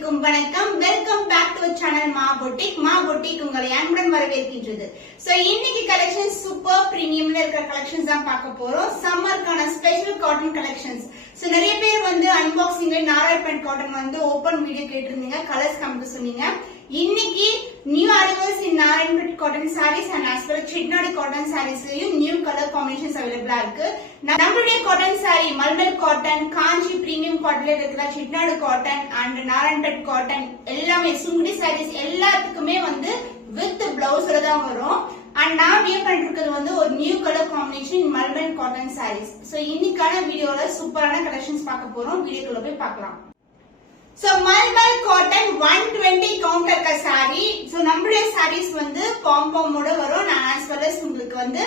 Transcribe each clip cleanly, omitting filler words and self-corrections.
அனைவருக்கும் வணக்கம். Welcome back to channel Maa boutique உங்களை அன்புடன் வரவேற்கின்றது. சோ இன்னைக்கு கலெக்ஷன்ஸ் சூப்பர் பிரீமியம்ல இருக்கிற கலெக்ஷன்ஸ் தான் பார்க்க போறோம். சம்மர்க்கான ஸ்பெஷல் காட்டன் கலெக்ஷன்ஸ். சோ நிறைய பேர் வந்து அன்பாக்சிங்ல நாராயண் காட்டன் வந்து ஓபன் வீடியோ கேட்டிருந்தீங்க, கலர்ஸ் காமிக்க சொன்னீங்க. இன்னைக்கு new arrivals in Narayan cotton sarees and as well Chettinad cotton சாரீஸ்லயும் நியூ கலர் காம்பினேஷன்ஸ் அவைலபிளா இருக்கு. நம்மளுடைய cotton saree mulmul cotton, Kanchi premium காட்டன்ல இருக்கிற Chettinad cotton and Narayan cotton எல்லாமே சுங்குடி சாரீஸ் எல்லாத்துக்குமே வந்து வித் பிளவுஸ்ல தான் வரும். அண்ட் நான் வியர் பண்ணிருக்கிறது வந்து ஒரு new colour combination mulmul cotton sarees. So இன்னைக்கான வீடியோல சூப்பரான கலெக்ஷன்ஸ் பார்க்க போறோம். வீடியோக்குள்ள போய் பார்க்கலாம். So மல்மல் காட்டன் 120 கவுண்ட் இருக்க சாரி. சோ நம்மளுடைய சாரீஸ் வந்து பாம்போட வரும். நான் as well as உங்களுக்கு வந்து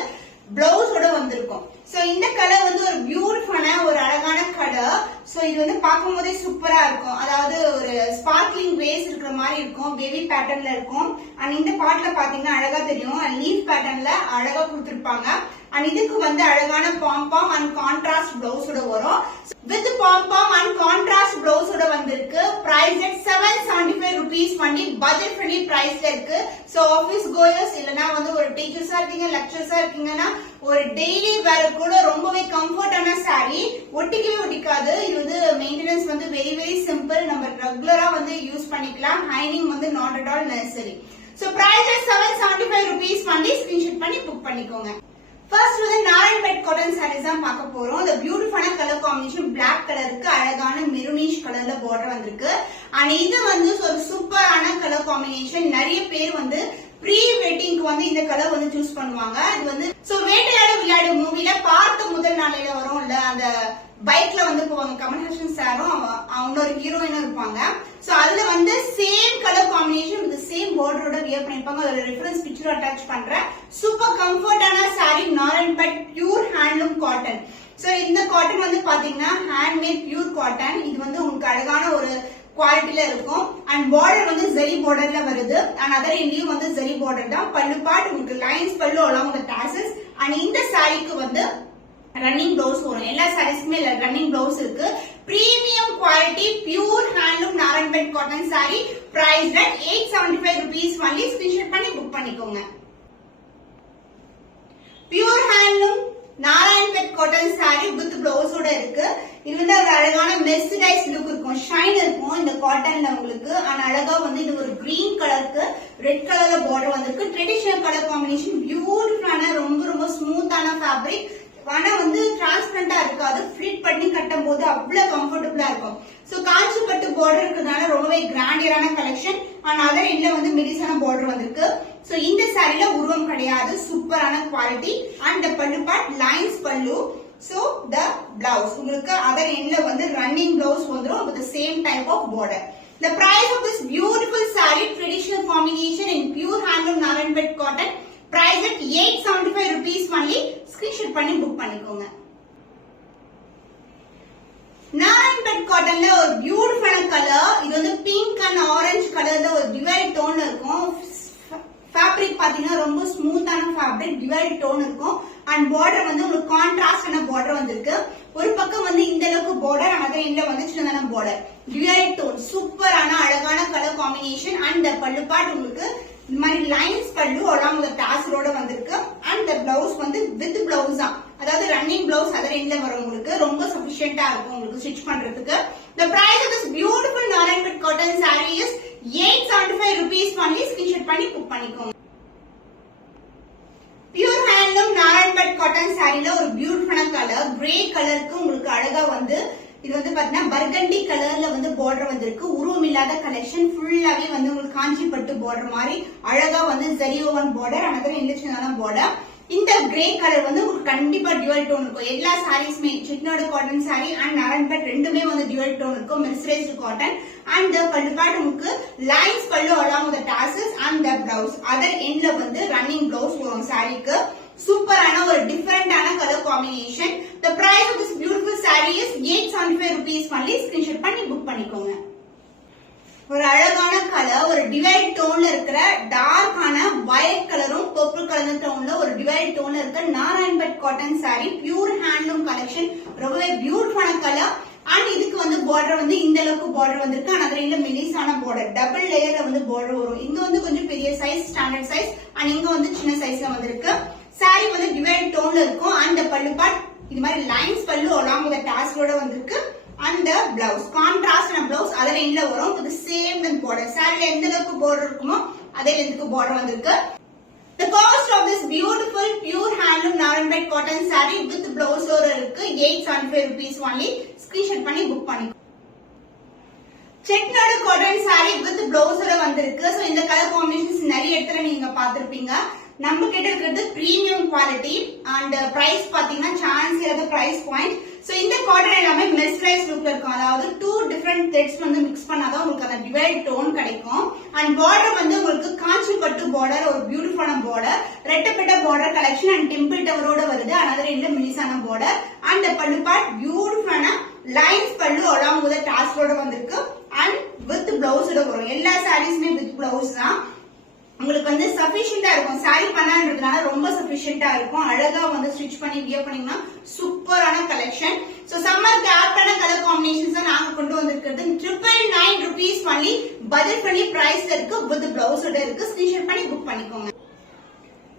பிளவுஸோட வந்திருக்கும். சோ இந்த கலர் வந்து ஒரு பியூட்டிஃபுல்லான ஒரு அழகான கலர். சோ இது வந்து பார்க்கும் போதே சூப்பரா இருக்கும். அதாவது ஒரு ஸ்பார்க்லிங் வேஸ் இருக்கிற மாதிரி இருக்கும், பேபி பேட்டர்ன்ல இருக்கும். அண்ட் இந்த பார்ட்ல பாத்தீங்கன்னா அழகா தெரியும், லீஃப் பேட்டர்ன்ல அழகா கொடுத்திருப்பாங்க. அண்ட் இதுக்கு வந்து அழகான பாம்பாம் அண்ட் கான்ட்ராஸ்ட் பிளவுஸோட வரும். வித் பாம்பாம் அண்ட் கான்ட்ராஸ்ட் பிளவுஸோட வந்திருக்கு. பிரைஸ் at 775 rupees பண்ணி பட்ஜெட் ஃப்ரெண்ட்லி பிரைஸ்ல இருக்கு. சோ ஆபீஸ் கோயர்ஸ் இல்லனா வந்து ஒரு டீச்சர்ஸா இருக்கீங்க, லெக்சரர்ஸா இருக்கீங்கன்னா ஒரு டெய்லி வேர் கூட ரொம்பவே கம்ஃபர்ட்டான சாரி. ஒட்டிக்கவே ஒட்டிக்காது. இது வந்து மெயின்டெனன்ஸ் வந்து வெரி வெரி சிம்பிள். நம்ம ரெகுலரா வந்து யூஸ் பண்ணிக்கலாம். ஹைனிங் வந்து not at all necessary. So price at 775 rupees பண்ணி ஸ்கிரீன்ஷாட் பண்ணி புக் பண்ணிக்கோங்க. ஃபர்ஸ்ட் வந்து நாராயண் காட்டன் சாரீஸ் தான் பார்க்க போறோம். இந்த பியூட்டிஃபுல்லான கலர் காம்பினேஷன் பிளாக் கலருக்கு அழகான மெரூனிஷ் கலர்ல பார்டர் வந்திருக்கு. அண்ட் இது வந்து ஒரு சூப்பரான கலர் காம்பினேஷன். நிறைய பேர் வந்து ப்ரீ வெட்டிங்க்கு வந்து இந்த கலர் வந்து சூஸ் பண்ணுவாங்க. இது வந்து சோ வேட்டையாடு விளையாடு மூவில பார்த்த முதல் நாளையில வரும்ல, அந்த பைக்ல வந்து போவாங்க கமல்ஹாசன் சாரும் அவனோட ஹீரோயினும் இருப்பாங்க. சோ அதுல வந்து same colour combination with same பார்டரோட வியர் பண்ணிருப்பாங்க. அதோட ரெஃபரன்ஸ் பிக்சர் அட்டாச் பண்றேன். சூப்பர் கம்ஃபர்ட்டான saree, Narayan pure handloom cotton. So இந்த காட்டன் வந்து பாத்தீங்கன்னா ஹேண்ட்மேட் பியூர் காட்டன். இது வந்து உங்களுக்கு அழகான ஒரு குவாலிட்டில இருக்கும். அண்ட் பார்டர் வந்து ஜெரி பார்டர்ல வருது. அண்ட் அதர் எண்ட்லயும் வந்து ஜெரி பார்டர் தான். பல்லு பார்ட் உங்களுக்கு lines pallu along with tassels. And இந்த சாரிக்கு வந்து ரன்னிங் பிளவுஸ் வரும். எல்லா சாரீஸ்க்குமே ரன்னிங் பிளவுஸ் இருக்கு. Premium quality pure handloom Narayan cotton saree. Price at 875 rupees பண்ணி ஸ்கிரீன்ஷாட் பண்ணி புக் பண்ணிக்கோங்க. Pure handloom Narayan cotton saree with பிளவுஸோட இருக்கு. இது வந்து ஒரு அழகான மெர்சரைஸ் லுக் இருக்கும், ஷைன் இருக்கும் இந்த காட்டன்ல உங்களுக்கு. ஆனா அழகா வந்து இது ஒரு கிரீன் கலருக்கு ரெட் கலர்ல பார்டர் வந்திருக்கு. ட்ரெடிஷனல் கலர் காம்பினேஷன், பியூட்டிஃபுல்லான ரொம்ப ரொம்ப ஸ்மூத்தான ஃபேப்ரிக். ஆனா வந்து டிரான்ஸ்பரண்டா இருக்காது. ஃபிட் பண்ணி கட்டும் போது அவ்வளவு கம்ஃபர்டபுளா இருக்கும். சோ காஞ்சி பட்டு பார்டர் இருக்கிறதுனால ரொம்பவே கிராண்டியரான கலெக்ஷன். ஆனா அதர் எண்ட்ல வந்து மெலிசான பார்டர் வந்திருக்கு. சோ இந்த சாரில உருவம் கிடையாது, சூப்பரான quality. And pallu part lines பல்லு. சோ த பிளவுஸ் உங்களுக்கு அதர் எண்ட்ல வந்து ரன்னிங் பிளவுஸ் வந்துரும் with the same type of border. The price of this beautiful saree, traditional combination in pure handloom Narayanpet cotton, price at 875 rupees only. Screenshot பண்ணி book பண்ணிக்கோங்க. நாராயண் காட்டன்ல ஒரு பியூட்டிஃபுல்லான colour. இது வந்து பிங்க் அண்ட் ஆரஞ்சு கலர்ல ஒரு divide tone இருக்கும். Fabric பாத்தீங்கன்னா ரொம்ப ஸ்மூத்தான ஃபேப்ரிக், டிவைட் டோன் இருக்கும். அண்ட் பார்டர் வந்து உங்களுக்கு கான்ட்ராஸ்டான பார்டர் வந்திருக்கு. ஒரு பக்கம் வந்து இந்த அளவுக்கு பார்டர், அதர் எண்ட்ல வந்து சின்னதான பார்டர், டிவைட் டோன், சூப்பரான அழகான colour combination. And pallu part உங்களுக்கு இந்த மாதிரி lines pallu along with tassel வந்திருக்கு. அண்ட் பிளவுஸ் வந்து வித் பிளவுஸ் தான், அதாவது ரன்னிங் பிளவுஸ் அதர் எண்ட்ல வரும். உங்களுக்கு ரொம்ப சஃபிஷியன்ட்டா இருக்கும் உங்களுக்கு ஸ்டிச் பண்றதுக்கு. The price of this beautiful Narayanpet cotton saree is 875 rupees only. Screenshot பண்ணி புக் பண்ணிக்கோங்க. பியூர் ஹேண்ட்லூம் நாராயண் காட்டன் சாரில ஒரு பியூட்டிஃபுல்லான கலர், கிரே கலருக்கு உங்களுக்கு அழகா வந்து இது வந்து பாத்தீங்கன்னா பர்கண்டி கலர்ல வந்து பார்டர் வந்திருக்கு. உருவம் இல்லாத கலெக்ஷன், ஃபுல்லாவே வந்து உங்களுக்கு காஞ்சி பட்டு பார்டர் மாதிரி அழகா வந்து ஜரி ஓவன் பார்டர், அனதர் இண்டிஷனான பார்டர். இந்த கிரே கலர் வந்து உங்களுக்கு கண்டிப்பா டியூவல் டோன் இருக்கும். எல்லா சாரீஸ்மே Chettinad cotton saree and Narayan ரெண்டுமே வந்து டியூவல் டோன் இருக்கும். Mercerised cotton. And pallu part உங்களுக்கு lines pallu along with tassels and the blouse. Other எண்ட்ல வந்து ரன்னிங் பிளவுஸ் வரும் சாரிக்கு. சூப்பரான ஒரு டிஃபரெண்டான colour combination. The price of this beautiful saree is 875 rupees only. Screenshot பண்ணி புக் பண்ணிக்கோங்க. ஒரு அழகான கலர், ஒரு டிவைட் டோன்ல இருக்கிற டார்க்கான வயலட் கலரும் பர்பிள் கலர் டோன்ல ஒரு டிவைட் டோன்ல இருக்கிற Narayan cotton sorry, pure handloom collection. ரொம்பவே பியூட்டிஃபுல்லான கலர். அண்ட் இதுக்கு வந்து பார்டர் வந்து இந்த அளவுக்கு பார்டர் வந்திருக்கு. ஆனா அதுல மெலிசான பார்டர், டபுள் லேயர்ல வந்து பார்டர் வரும். இங்க வந்து கொஞ்சம் பெரிய சைஸ், ஸ்டாண்டர்ட் சைஸ், அண்ட் இங்க வந்து சின்ன சைஸ்ல வந்திருக்கு. சாரி வந்து டிவைட் டோன்ல இருக்கும். அந்த பல்லு பார்ட் இது மாதிரி லைன்ஸ் பல்லு அலாங் வித் டாஸ்லோட வந்திருக்கு. அந்த பிளவுஸ் கான்ட்ராஸ்டான பிளவுஸ் அதே லைன்ல வரும். With same with border. சாரில எந்த அளவுக்கு பார்டர் இருக்குமோ அதே லென்த்துக்கு பார்டர் வந்திருக்கு. The cost of this beautiful pure handloom Naranbet cotton saree with blouse ஓட இருக்கு 875 rupees only. ஸ்கிரீன்ஷாட் பண்ணி புக் பண்ணிக்கோங்க. Chettinad cotton saree with blouse ஓட வந்திருக்கு. சோ இந்த கலர் காம்பினேஷன்ஸ் நிறைய இடத்துல நீங்க பாத்திருப்பீங்க. நம்ம கிட்ட இருக்கிறது பிரீமியம் குவாலிட்டி அண்ட் பிரைஸ் பாத்தீங்கன்னா சான்ஸ் இல்லாத பிரைஸ் பாயிண்ட். சோ இந்த காட்டன் எல்லாமே மெஸ்மரைஸ் லுக்ல இருக்கும். அதாவது 2 டிஃபரண்ட் த்ரெட்ஸ் வந்து மிக்ஸ் பண்ணாதான் உங்களுக்கு அந்த டிவைட் டோன் கிடைக்கும். அண்ட் பார்டர் வந்து உங்களுக்கு காஞ்சி பட்டு பார்டர், ஒரு பியூட்டிஃபுல்லான பார்டர், ரெட்டப்பட்ட பார்டர் கலெக்ஷன் அண்ட் டெம்பிள் டவரோட வருது. அனதர் எண்ட்ல மினிசான பார்டர் அண்ட் பல்லு பார்ட் பியூட்டிஃபுல்லான லைன்ஸ் பல்லு அலாங் வித் டாஸ்லோட வந்திருக்கு. அண்ட் வித் பிளவுஸோட வரும். எல்லா சாரீஸ்மே வித் பிளவுஸ் தான். உங்களுக்கு வந்து சஃபிஷியன்டா இருக்கும். சாரி பண்ணான்றதுனால ரொம்ப சஃபிஷியன்டா இருக்கும். அழகா வந்து ஸ்டிச் பண்ணி வியர் பண்ணீங்கன்னா சூப்பரான கலெக்ஷன். சோ சம்மருக்கு ஆப்டான கலர் காம்பினேஷன்ஸ் தான் நாங்க கொண்டு வந்திருக்கிறது. 999 rupees only. பட்ஜெட் பண்ணி பிரைஸ்ல இருக்கு. வித் பிளவுஸோட இருக்கு. ஸ்கிரீன்ஷாட் பண்ணி புக் பண்ணிக்கோங்க.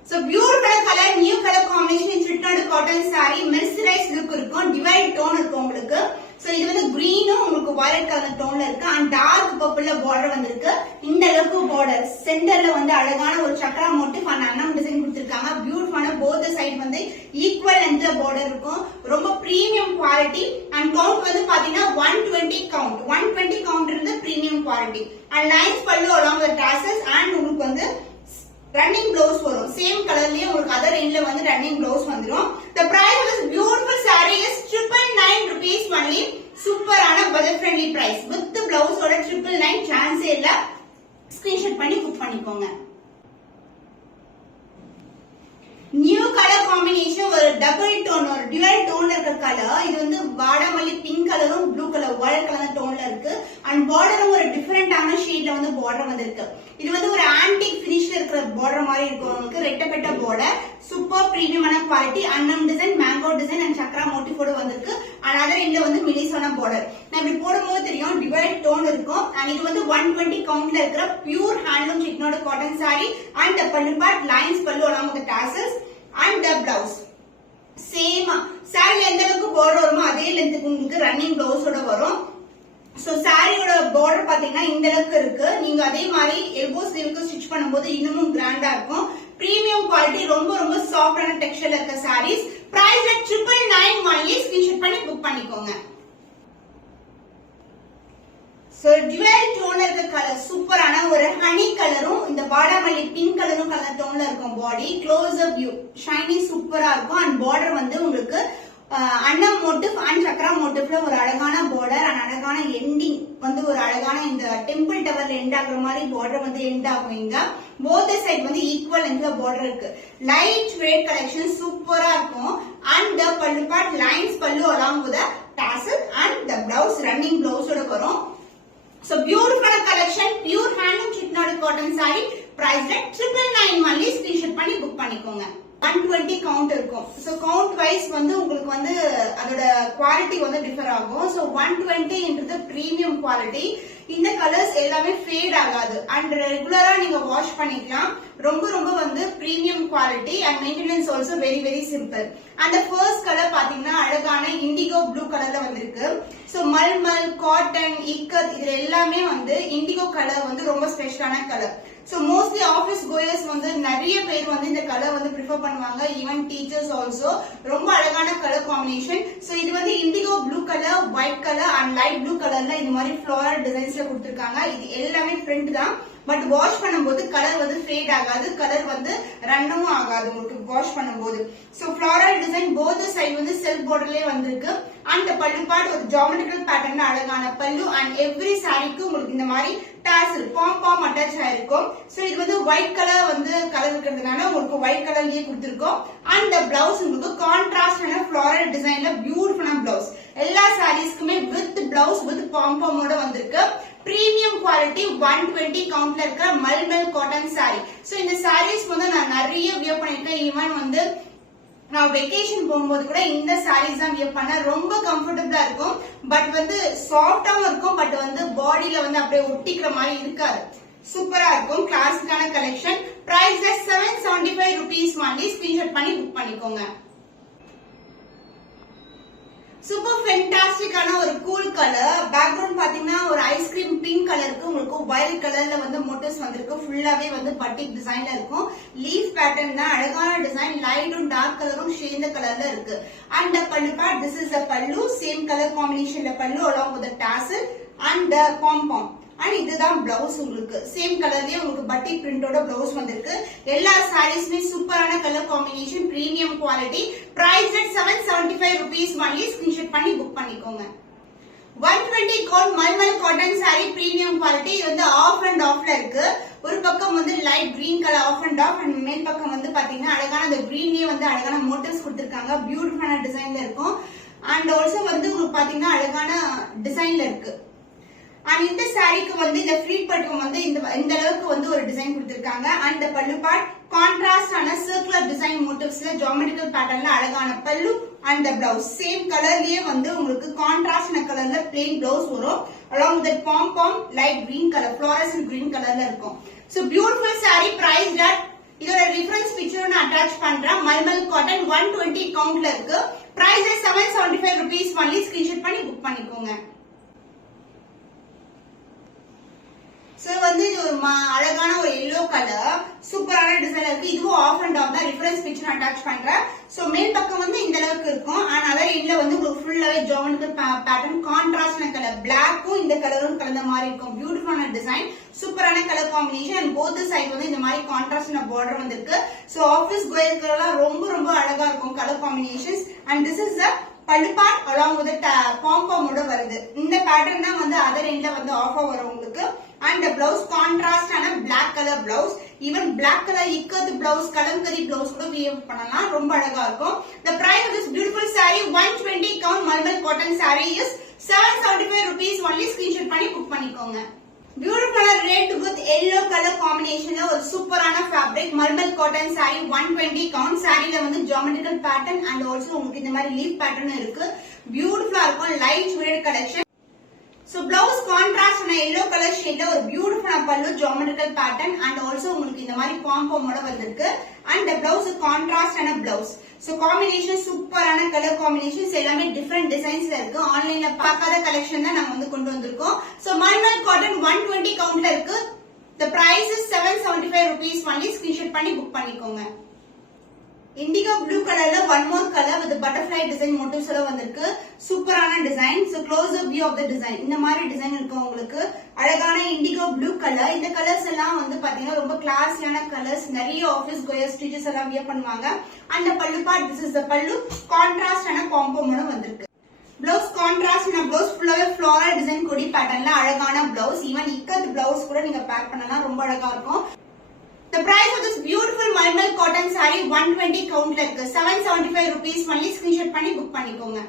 So beautiful color, new color combination in Chettinad cotton saree, mesmerized look இருக்கும், divide tone இருக்கும் உங்களுக்கு. So இது வந்து green உங்களுக்கு violet color tone ல இருக்கு and dark purple ல border வந்திருக்கு. இந்த அளவுக்கு border சென்டர்ல வந்து அழகான ஒரு சக்கரா மோட்டிவ் and அன்னம் டிசைன் கொடுத்திருக்காங்க. பியூட்டிஃபுல்லான both side வந்து equal length ல border இருக்கும். ரொம்ப premium quality and count வந்து பாத்தீங்கன்னா 120 count. 120 count இருந்து premium quality. And lines பல்லு along with tassels and உங்களுக்கு வந்து ரன்னிங் ப்ளவுஸ் வரும். சேம் கலர்லயே உங்களுக்கு அதர் எண்ட்ல வந்து ரன்னிங் ப்ளவுஸ் வந்துரும். The price of this beautiful saree is 999 rupees only. சூப்பரான பட்ஜெட் ஃப்ரெண்ட்லி பிரைஸ். வித் பிளவுஸோட 999 சான்ஸே இல்ல. ஸ்கிரீன்ஷாட் பண்ணி புக் பண்ணிக்கோங்க. நியூ கலர் காம்பினேஷன் ஒரு டபுள் டோன், ஒரு டிவைட் டோன்ல இருக்கிற கலர். இது வந்து வாடாமல்லி பிங்க் கலரும் ப்ளூ கலர் வயலட் கலர் டோன்ல இருக்கு. அண்ட் பார்டரும் ஒரு டிஃபரெண்டான ஷேட்ல வந்து பார்டர் வந்து இருக்கு. இது வந்து ஒரு ஆன்டிக் பினிஷ்ல இருக்கிற பார்டர் மாதிரி இருக்கும். உங்களுக்கு ரெட்டப்பட்ட பார்டர், சூப்பர் பிரீமியமான குவாலிட்டி, அன்னம் டிசைன், மேங்கோ டிசைன் அண்ட் சக்கரா மோட்டிவோட வந்திருக்கு. அண்ட் அதர் எண்ட்ல வந்து மெலிசான பார்டர். நான் இப்படி போடும்போது தெரியும் டிவைட் டோன் இருக்கும். அண்ட் இது வந்து 120 கவுண்ட்ல இருக்கிற pure handloom Chettinad cotton saree. And pallu part lines pallu along with tassels and the blouse same சாரில எந்த அளவுக்கு பார்டர் வருமோ அதே லென்த்துக்கு உங்களுக்கு ரன்னிங் பிளவுஸோட வரும். சோ சாரியோட பார்டர் பாத்தீங்கன்னா இந்த அளவுக்கு இருக்கு. நீங்க அதே மாதிரி எல்போ ஸ்லீவுக்கு ஸ்டிச் பண்ணும்போது இன்னமும் கிராண்டா இருக்கும். பிரீமியம் குவாலிட்டி, ரொம்ப ரொம்ப சாஃப்டான டெக்ஸ்சர்ல இருக்க சாரீஸ். Price 999 only. ஸ்கிரீன்ஷாட் பண்ணி புக் பண்ணிக்கோங்க. சோ டிவைட் டோன்ல இருக்க கலர் சூப்பரான ஒரு ஹனி கலரும் இந்த வாடாமல்லி பிங்க் கலரும் கலர் டோன்ல இருக்கும். பாடி க்ளோஸ் அப் வியூ ஷைனி சூப்பரா இருக்கும். அண்ட் பார்டர் வந்து உங்களுக்கு அன்னம் மோட்டிவ் அண்ட் சக்கரா மோட்டிவ்ல ஒரு அழகான பார்டர் அண்ட் அழகான எண்டிங் வந்து ஒரு அழகான இந்த டெம்பிள் டவர்ல எண்ட் ஆகுற மாதிரி பார்டர் வந்து எண்ட் ஆகும். இங்க போத் சைட் வந்து ஈக்குவல் லென்த்ல பார்டர் இருக்கு. லைட் வெயிட் கலெக்ஷன் சூப்பரா இருக்கும். And the pallu part lines pallu along with the tassel and the blouse running பிளவுஸோட வரும். So beautiful collection, pure handloom Chettinad cotton saree, price at 999 only. Screenshot பண்ணி book பண்ணிக்கோங்க. 120 count இருக்கும். So count wise வந்து உங்களுக்கு வந்து அதோட குவாலிட்டி வந்து டிஃபர் ஆகும். சோ 120 என்றது பிரீமியம் குவாலிட்டி. இந்த கலர்ஸ் எல்லாமே ஃபேட் ஆகாது அண்ட் ரெகுலரா நீங்க வாஷ் பண்ணிக்கலாம். ரொம்ப ரொம்ப வந்து premium quality and maintenance also very very simple. அந்த ஃபர்ஸ்ட் கலர் பாத்தீங்கன்னா அழகான இண்டிகோ ப்ளூ கலர்ல வந்திருக்கு. சோ மல்மல், காட்டன், இக்கத் இதுல எல்லாமே வந்து இண்டிகோ கலர் வந்து ரொம்ப ஸ்பெஷலான colour. So mostly office chores வந்து நிறைய பேர் வந்து இந்த கலர் வந்து ப்ரிஃபர் பண்ணுவாங்க. Even teachers also. ரொம்ப அழகான கலர் காம்பினேஷன். சோ இது வந்து indigo blue colour, white colour and light blue கலர்ல இந்த மாதிரி ஃபிளோரல் டிசைன்ஸ்ல கொடுத்திருக்காங்க. இது எல்லாமே பிரிண்ட் தான். பட் வாஷ் பண்ணும்போது கலர் வந்து ஃபேட் ஆகாது. கலர் வந்து ரன்னும் ஆகாது உங்களுக்கு வாஷ் பண்ணும்போது. சோ ஃபிளோரல் டிசைன் போத் சைடு வந்து செல்ஃப் பார்டர்லயே வந்திருக்கு. அண்ட் பல்லு பார்ட் ஒரு ஜியோமெட்ரிக்கல் பேட்டர்ன்ல அழகான பல்லு அண்ட் எவ்ரி சாரிக்கு உங்களுக்கு இந்த மாதிரி டாசல் பாம் அட்டாச் ஆயிருக்கும். சோ இது வந்து ஒயிட் கலர் வந்து கலர் இருக்கிறதுனால உங்களுக்கு ஒயிட் கலர்லயே கொடுத்திருக்கோம். அண்ட் பிளவுஸ் உங்களுக்கு கான்ட்ராஸ்டான ஃபிளோரல் டிசைன்ல பியூட்டிஃபுல்லான பிளவுஸ். எல்லா சாரீஸ்க்குமே வித் பிளவுஸ் வித் பாம்போட வந்திருக்கு. பிரீமியம் குவாலிட்டி 120 கவுண்ட்ல இருக்கிற மல்மல் காட்டன் சாரி. சோ இந்த சாரீஸ் வந்து நான் நிறைய வியர் பண்ணிருக்கேன். ஈவன் வந்து நான் வெக்கேஷன் போகும்போது கூட இந்த சாரீஸ் தான் வியர் பண்ண ரொம்ப கம்ஃபர்டபுளா இருக்கும். பட் வந்து சாஃப்டாவும் இருக்கும். பட் வந்து பாடியில வந்து அப்படியே ஒட்டிக்கிற மாதிரி இருக்காது. சூப்பரா இருக்கும். கிளாசிக்கான collection. Price 775 rupees only. Screenshot பண்ணி புக் பண்ணிக்கோங்க. சூப்பர் ஃபென்டாஸ்டிக்கான ஒரு கூல் கலர். பேக்ரவுண்ட் பாத்தீங்கன்னா ஒரு ஐஸ்கிரீம் பிங்க் கலருக்கு உங்களுக்கு வயலட் கலர்ல வந்து மோட்டிவ்ஸ் வந்திருக்கு. ஃபுல்லாவே வந்து பட்டிக் டிசைன்ல இருக்கும். லீஃப் பேட்டர்ன் தான். அழகான டிசைன். லைட்டும் டார்க் கலரும் சேர்ந்த கலர்ல இருக்கு. And pallu part, this is a pallu. Same colour காம்பினேஷன்ல pallu along with the tassel and the pom-pom. And இதுதான் பிளவுஸ். உங்களுக்கு சேம் கலர்லயே உங்களுக்கு பட்டிக் பிரிண்டோட பிளவுஸ் வந்திருக்கு. எல்லா சாரீஸ்மே சூப்பரான colour combination, premium quality. Price 775 rupees only. Screenshot பண்ணி புக் பண்ணிக்கோங்க. 120 count mulmul cotton saree, premium quality. இது வந்து ஆஃப் அண்ட் ஆஃப்ல இருக்கு. ஒரு பக்கம் வந்து light green colour half and half, and மேல் பக்கம் வந்து பாத்தீங்கன்னா அழகான அந்த கிரீன்லயே வந்து அழகான மோட்டிவ்ஸ் கொடுத்திருக்காங்க. பியூட்டிஃபுல்லான டிசைன்ல இருக்கும். அண்ட் ஆல்சோ வந்து உங்களுக்கு பாத்தீங்கன்னா அழகான டிசைன்ல இருக்கு. அண்ட் இந்த சாரிக்கு வந்து இந்த ஃப்ளீட் பட்டம் வந்து இந்த அளவுக்கு வந்து ஒரு டிசைன் கொடுத்திருக்காங்க. அண்ட் இந்த பல்லு பார்ட் கான்ட்ராஸ்ட் ஆன சர்க்குலர் டிசைன் மோட்டிவ்ஸ்ல ஜியோமெட்ரிக்கல் பேட்டர்ன்ல அழகான பல்லு. அண்ட் பிளவுஸ் சேம் கலர்லயே வந்து உங்களுக்கு கான்ட்ராஸ்ட் கலர்ல பிளெயின் பிளவுஸ் வரும். along with pom-pom light green color, fluorescent green colorல இருக்கும். So beautiful saree. Price that இதோட ரெஃபரன்ஸ் பிக்சர் நான் அட்டாச் பண்றேன். மல்மல் காட்டன் 120 கவுண்ட்ல இருக்கு. Price 775 rupees only. ஸ்கிரீன்ஷாட் பண்ணி புக் பண்ணிக்கோங்க. சோ வந்து இது ஒரு அழகான ஒரு எல்லோ கலர், சூப்பரான டிசைன் இருக்கு. இதுவும் ஆஃப் அண்ட் ஆஃப் தான். ரெஃபரன்ஸ் பிக்சர் அட்டாச் பண்றேன். சோ மேல் பக்கம் வந்து இந்த அளவுக்கு இருக்கும். அண்ட் அதர் எண்ட்ல வந்து உங்களுக்கு ஃபுல்லாவே ஜியோமெட்ரிக்கல் பேட்டர்ன், கான்ட்ராஸ்ட் கலர், பிளாக்கும் இந்த கலரும் கலந்த மாதிரி இருக்கும். பியூட்டிஃபுல்லான டிசைன், சூப்பரான colour combination. And both side வந்து இந்த மாதிரி கான்ட்ராஸ்ட் பார்டர் வந்திருக்கு. சோ ஆபீஸ் கோயர்க்கெல்லாம் ரொம்ப ரொம்ப அழகா இருக்கும் colour combinations. And this is பல்லு பார்ட் along with pom-pom ஓட வருது. இந்த பேட்டர்ன் தான் வந்து அதர் எண்ட்ல வந்து ஆஃபா வரும் உங்களுக்கு. அண்ட் பிளவுஸ் கான்ட்ராஸ்ட் ஆன black colour blouse. Even black colour ikat blouse, Kalamkari blouse கூட வியர் பண்ணலாம். ரொம்ப அழகா இருக்கும். The price of this beautiful saree 120 count malmal cotton saree is 775 rupees only. Screenshot பண்ணி புக் பண்ணிக்கோங்க. பியூட்டிஃபுல்லான ரெட் வித் எல்லோ கலர் காம்பினேஷன்ல ஒரு சூப்பரான fabric mulmul cotton saree 120 count. சாரில வந்து ஜியோமெட்ரிக்கல் பேட்டர்ன் அண்ட் ஆல்சோ உங்களுக்கு இந்த மாதிரி லீஃப் பேட்டர்ன் இருக்கு. பியூட்டிஃபுல்லா இருக்கும். Light weight collection. So blouse contrast on yellow color shade ஒரு beautiful pallu geometrical pattern and also உங்களுக்கு இந்த மாதிரி pom-pom ஓட வந்திருக்கு. And the blouse contrast and a blouse. So combination சூப்பரான கலர் காம்பினேஷன்ஸ் எல்லாமே டிஃபரெண்ட் டிசைன்ஸ்ல இருக்கு. ஆன்லைன்ல பார்க்காத கலெக்ஷன் தான் நாங்க வந்து கொண்டு வந்திருக்கோம். So மல்மல் காட்டன் 120 கவுண்ட்ல இருக்கு. The price is 775 rupees only. Screenshot பண்ணி புக் பண்ணிக்கோங்க. இண்டிகோ ப்ளூ கலர்ல one more colour with butterfly design motifs எல்லாம் வந்திருக்கு. சூப்பரான design. So close up view of the design. இந்த மாதிரி டிசைன் இருக்கு உங்களுக்கு. அழகான இண்டிகோ ப்ளூ கலர். இந்த கலர்ஸ் எல்லாம் வந்து பாத்தீங்கன்னா ரொம்ப கிளாஸியான கலர்ஸ். நிறைய ஆபீஸ் கோயர்ஸ் டீச்சர்ஸ் எல்லாம் வியர் பண்ணுவாங்க. அந்த பல்லு பார்ட், திஸ் இஸ் த பல்லு. கான்ட்ராஸ்ட் ஆன பாம்பமோட வந்திருக்கு. பிளவுஸ் கான்ட்ராஸ்ட் பிளவுஸ் ஃபுல்லாவே ஃப்ளோரல் டிசைன் கொடி பேட்டர்ன்ல அழகான பிளவுஸ். ஈவன் இக்கத் பிளவுஸ் கூட நீங்க பேக் பண்ணலாம். ரொம்ப அழகா இருக்கும். The price of this beautiful malmal cotton saree 120 countல இருக்கு. 775 rupees only. ஸ்கிரீன்ஷாட் பண்ணி புக் பண்ணிக்கோங்க.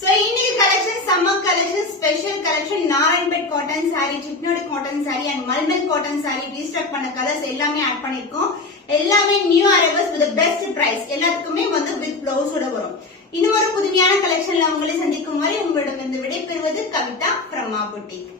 So இன்னைக்கு collection summer collection, special collection, Narayanpet cotton saree, சிட்னோடு cotton saree and mulmul cotton saree restock பண்ண கலர்ஸ் எல்லாமே ஆட் பண்ணிருக்கோம். எல்லாமே new arrivals with the best price. எல்லாத்துக்குமே வந்து வித் பிளவுஸ் ஓட வரும். இன்னும் ஒரு புதுமையான கலெக்ஷன்ல உங்களை சந்திக்கும் வரை உங்களிடம் இருந்து விடைபெறுவது கவிதா from Ma Boutique.